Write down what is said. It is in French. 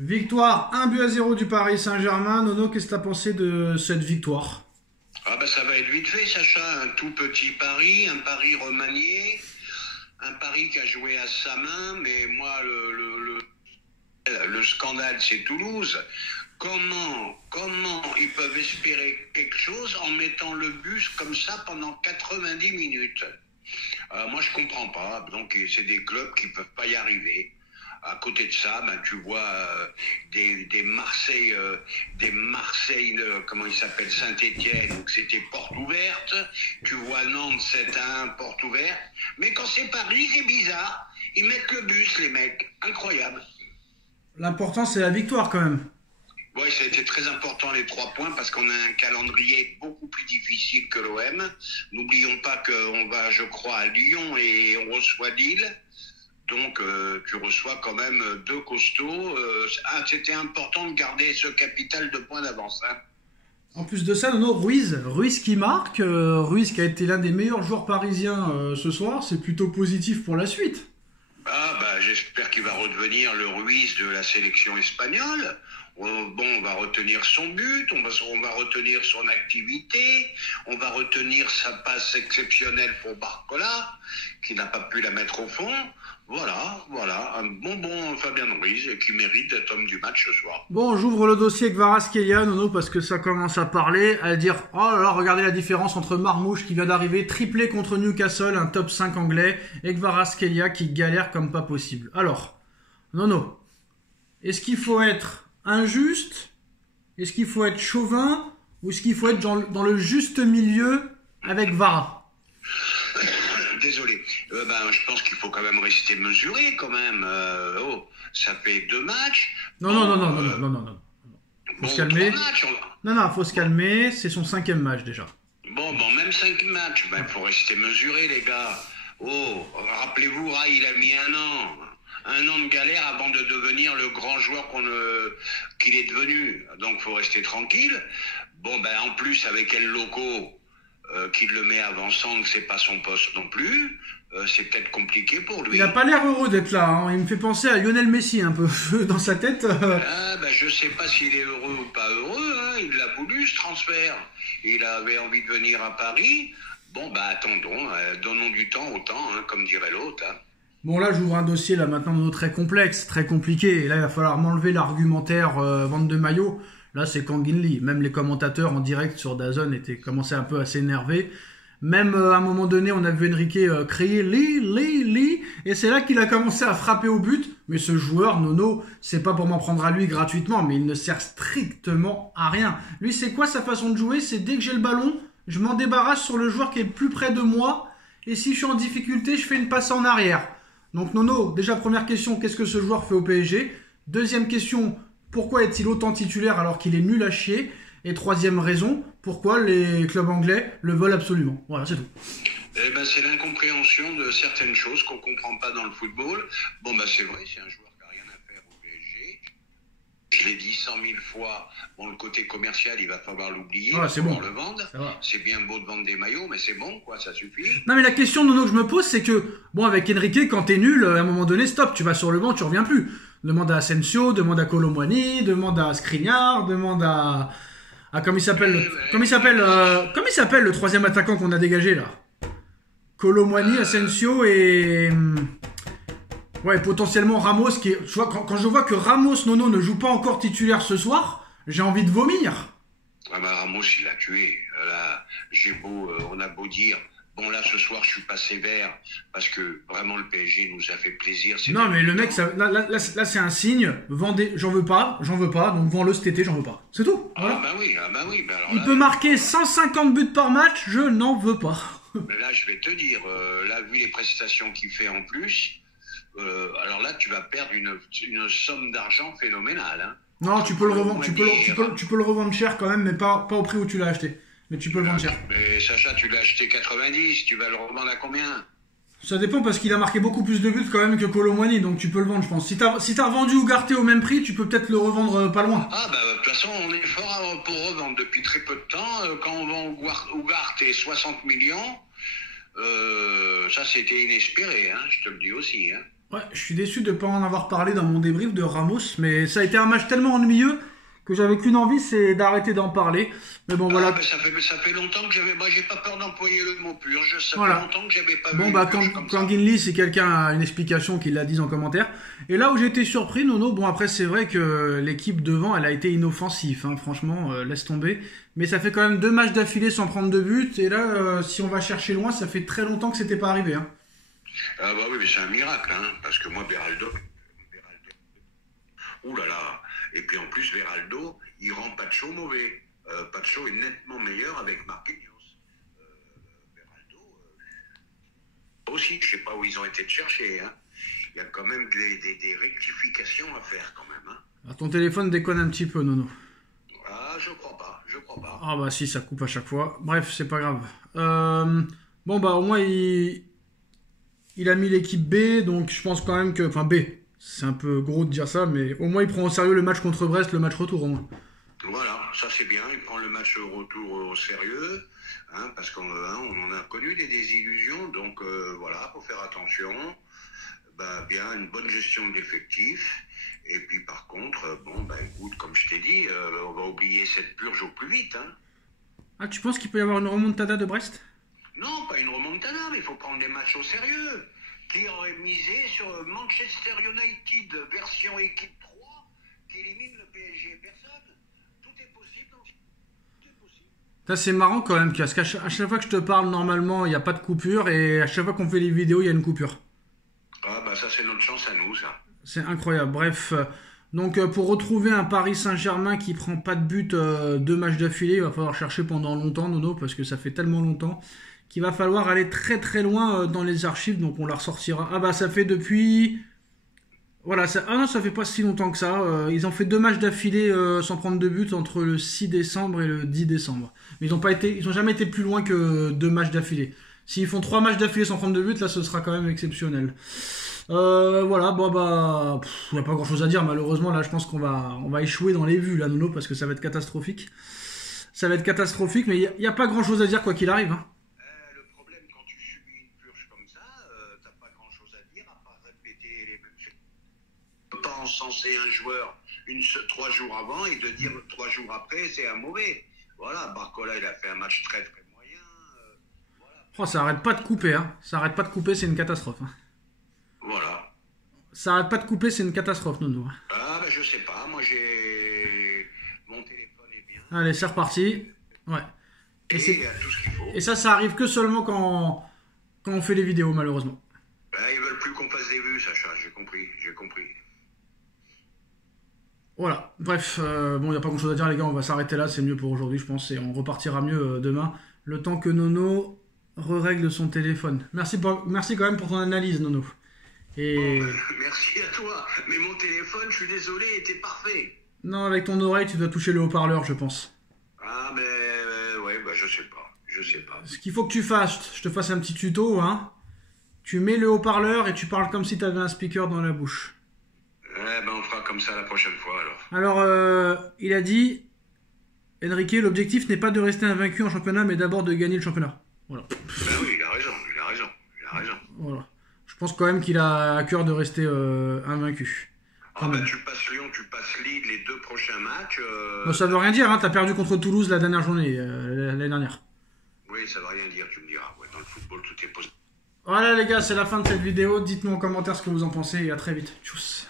Victoire 1-0 du Paris Saint-Germain. Nono, qu'est-ce que tu as pensé de cette victoire? Ah bah ça va être vite fait, Sacha. Un tout petit pari, un pari remanié, un pari qui a joué à sa main, mais moi le scandale c'est Toulouse. Comment ils peuvent espérer quelque chose en mettant le bus comme ça pendant 90 minutes? Moi je comprends pas. Donc c'est des clubs qui peuvent pas y arriver. À côté de ça, ben, tu vois des Marseille, comment il s'appelle, Saint-Étienne, donc c'était porte ouverte. Tu vois Nantes 7-1, porte ouverte. Mais quand c'est Paris, c'est bizarre. Ils mettent le bus, les mecs. Incroyable. L'important, c'est la victoire quand même. Oui, ça a été très important les 3 points parce qu'on a un calendrier beaucoup plus difficile que l'OM. N'oublions pas qu'on va, je crois, à Lyon et on reçoit Lille. Donc, tu reçois quand même 2 costauds. C'était important de garder ce capital de points d'avance. Hein. En plus de ça, Nono, Ruiz qui marque, Ruiz qui a été l'un des meilleurs joueurs parisiens ce soir, c'est plutôt positif pour la suite. Ah, bah, j'espère qu'il va redevenir le Ruiz de la sélection espagnole. On va retenir son but, on va retenir son activité, on va retenir sa passe exceptionnelle pour Barcola, qui n'a pas pu la mettre au fond. Voilà, un bon Fabien Ruiz qui mérite d'être homme du match ce soir. Bon, j'ouvre le dossier Kvaratskhelia, Nono, parce que ça commence à parler, à dire « Oh là là, regardez la différence entre Marmouche qui vient d'arriver, triplé contre Newcastle, un top 5 anglais, et Kvaratskhelia qui galère comme pas possible. » Alors, Nono, est-ce qu'il faut être injuste? Est-ce qu'il faut être chauvin? Ou est-ce qu'il faut être dans le juste milieu avec Vara? Désolé. Je pense qu'il faut quand même rester mesuré quand même. Ça fait 2 matchs. Non. Faut se calmer. 3 matchs, Non, faut se calmer. C'est son 5e match déjà. Bon, même 5 matchs. Il faut rester mesuré, les gars. Rappelez-vous, Rai, il a mis 1 an. 1 an de galère avant de devenir le grand joueur qu'il est devenu. Donc, faut rester tranquille. En plus, avec El Loco, qu'il le met avançant, que c'est pas son poste non plus, c'est peut-être compliqué pour lui. Il a pas l'air heureux d'être là, hein. Il me fait penser à Lionel Messi un peu dans sa tête. Je sais pas s'il est heureux ou pas heureux, hein. Il l'a voulu ce transfert. Il avait envie de venir à Paris. Attendons, donnons du temps au temps, hein, comme dirait l'autre. Hein. Bon, là, j'ouvre un dossier là maintenant très complexe, très compliqué. Et là, il va falloir m'enlever l'argumentaire vente de maillot. Là, c'est Kangin Lee. Même les commentateurs en direct sur DAZN commençaient un peu à s'énerver. Même à un moment donné, on a vu Enrique crier Lee. Et c'est là qu'il a commencé à frapper au but. Mais ce joueur, Nono, c'est pas pour m'en prendre à lui gratuitement, mais il ne sert strictement à rien. Lui, c'est quoi sa façon de jouer? C'est dès que j'ai le ballon, je m'en débarrasse sur le joueur qui est le plus près de moi. Et si je suis en difficulté, je fais une passe en arrière. Donc Nono, déjà première question, qu'est-ce que ce joueur fait au PSG? Deuxième question, pourquoi est-il autant titulaire alors qu'il est nul à chier? Et troisième raison, pourquoi les clubs anglais le veulent absolument? Voilà, c'est tout. C'est l'incompréhension de certaines choses qu'on ne comprend pas dans le football. C'est vrai, c'est un joueur qui n'a rien à faire au PSG. Je l'ai dit 100 000 fois, le côté commercial, il va falloir l'oublier. C'est bon. Le vendre. C'est bien beau de vendre des maillots, mais c'est bon, quoi, ça suffit. Non, mais la question, Nono, que je me pose, c'est que, avec Enrique, quand t'es nul, à un moment donné, stop, tu vas sur le banc, tu reviens plus. Demande à Asensio, demande à Kolo Muani, demande à Skriniar, demande à comment il s'appelle le troisième attaquant qu'on a dégagé là? Kolo Muani, Asensio et potentiellement Ramos quand je vois que Ramos, Nono, ne joue pas encore titulaire ce soir, j'ai envie de vomir. Ramos, il l'a tué. Là, on a beau dire. Là, ce soir, je suis pas sévère parce que vraiment le PSG nous a fait plaisir. Non, mais le mec, là, c'est un signe. Vendez, j'en veux pas, donc vends-le cet été, j'en veux pas. C'est tout. Voilà. Alors il peut marquer 150 buts par match, je n'en veux pas. Mais là, je vais te dire, vu les prestations qu'il fait en plus, alors là, tu vas perdre une somme d'argent phénoménale. Hein. Non, tu peux le revendre, tu peux le revendre cher quand même, mais pas au prix où tu l'as acheté. Mais tu peux le vendre cher. Mais Sacha, tu l'as acheté 90, tu vas le revendre à combien? Ça dépend parce qu'il a marqué beaucoup plus de buts quand même que Kolo Muani, donc tu peux le vendre, je pense. Si t'as revendu Ugarte au même prix, tu peux peut-être le revendre pas loin. De toute façon, on est fort pour revendre depuis très peu de temps. Quand on vend Ugarte et 60 millions, ça c'était inespéré, hein, je te le dis aussi. Hein. Ouais, je suis déçu de ne pas en avoir parlé dans mon débrief de Ramos, mais ça a été un match tellement ennuyeux que j'avais qu'une envie, c'est d'arrêter d'en parler. Mais bon, voilà. Ben, ça fait longtemps que j'avais. Moi, j'ai pas peur d'employer le mot purge. Ça Voilà. fait longtemps que j'avais pas vu Bon, une bah, purge comme ça. quand Ginley, si quelqu'un a une explication, qu'il la dise en commentaire. Et là où j'ai été surpris, Nono, bon, après, c'est vrai que l'équipe devant, elle a été inoffensive, hein, franchement, laisse tomber. Mais ça fait quand même 2 matchs d'affilée sans prendre de but. Et là, si on va chercher loin, ça fait très longtemps que c'était pas arrivé. Hein. Ah bah oui, mais c'est un miracle, hein, parce que moi, Beraldo. Ouh là là. Et puis en plus, Beraldo, il rend Pacho mauvais. Pacho est nettement meilleur avec Marquinhos. Beraldo, aussi, je sais pas où ils ont été te chercher. Hein. Il y a quand même des rectifications à faire quand même. Hein. Alors, ton téléphone déconne un petit peu, Nono. Ah, je crois pas. Ah bah si, ça coupe à chaque fois. Bref, c'est pas grave. Bon bah au moins il a mis l'équipe B, donc je pense quand même que... Enfin B, c'est un peu gros de dire ça, mais au moins il prend au sérieux le match contre Brest, le match retour au moins. Voilà, ça c'est bien, il prend le match retour au sérieux, hein, parce qu'on on en a connu des désillusions, donc voilà, faut faire attention. Bah, bien, une bonne gestion de l'effectif. Et puis par contre, bon, bah écoute, comme je t'ai dit, on va oublier cette purge au plus vite. Hein. Ah, tu penses qu'il peut y avoir une remontada de Brest? Non, pas une remontada, mais il faut prendre les matchs au sérieux. Qui aurait misé sur Manchester United version équipe 3 qui élimine le PSG? Personne. Tout est possible. Tout est possible. Ça c'est marrant quand même, parce qu'à chaque fois que je te parle, normalement, il n'y a pas de coupure, et à chaque fois qu'on fait les vidéos, il y a une coupure. Ah bah ça c'est notre chance à nous, ça. C'est incroyable. Bref, donc pour retrouver un Paris Saint-Germain qui prend pas de but 2 matchs d'affilée, il va falloir chercher pendant longtemps, Nono, parce que ça fait tellement longtemps qu'il va falloir aller très très loin dans les archives, donc on la ressortira. Ah bah ça fait depuis... Voilà, ah non, ça fait pas si longtemps que ça. Ils ont fait 2 matchs d'affilée sans prendre de but entre le 6 décembre et le 10 décembre. Mais ils ont jamais été plus loin que 2 matchs d'affilée. S'ils font 3 matchs d'affilée sans prendre de but, là ce sera quand même exceptionnel. Voilà, bon bah, il n'y a pas grand chose à dire malheureusement. Là je pense qu'on va échouer dans les vues là, Nono, parce que ça va être catastrophique. Ça va être catastrophique, mais il n'y a pas grand chose à dire quoi qu'il arrive. Hein. Le problème quand tu subis une purge comme ça, t'as pas grand chose à dire à part répéter les mêmes choses. Tu peux pas encenser un joueur 3 jours avant et de dire 3 jours après c'est un mauvais. Voilà, Barcola il a fait un match très très moyen. Voilà. Oh, ça arrête pas de couper, hein. Ça arrête pas de couper, c'est une catastrophe. Hein. Voilà. Ça arrête pas de couper, c'est une catastrophe, Nono. Ah ben je sais pas, moi j'ai... Mon téléphone est bien. Allez, c'est reparti. Ouais. Et il y a tout ce qu'il faut. Et ça arrive que seulement quand on fait les vidéos, malheureusement. Ben, ils veulent plus qu'on fasse des vues, Sacha, j'ai compris. Voilà, bref, bon, il n'y a pas grand chose à dire, les gars, on va s'arrêter là, c'est mieux pour aujourd'hui, je pense, et on repartira mieux demain, le temps que Nono règle son téléphone. Merci quand même pour ton analyse, Nono. Et... Bon, merci à toi, mais mon téléphone, je suis désolé, était parfait. Non, avec ton oreille, tu dois toucher le haut-parleur, je pense. Ah, mais ouais, bah je sais pas. Ce qu'il faut que tu fasses, je te fasse un petit tuto, hein. Tu mets le haut-parleur et tu parles comme si tu avais un speaker dans la bouche. Eh ben, on fera comme ça la prochaine fois, alors. Alors, il a dit, Enrique, l'objectif n'est pas de rester invaincu en championnat, mais d'abord de gagner le championnat. Voilà. Ben oui, il a raison. Voilà. Je pense quand même qu'il a à cœur de rester invaincu. Ah ben, tu passes Lyon, tu passes Lille, les 2 prochains matchs... Bon, ça veut rien dire, hein, t'as perdu contre Toulouse la dernière journée, l'année dernière. Oui, ça veut rien dire, tu me diras. Ouais, dans le football, tout est possible. Voilà les gars, c'est la fin de cette vidéo. Dites-nous en commentaire ce que vous en pensez et à très vite. Tchuss.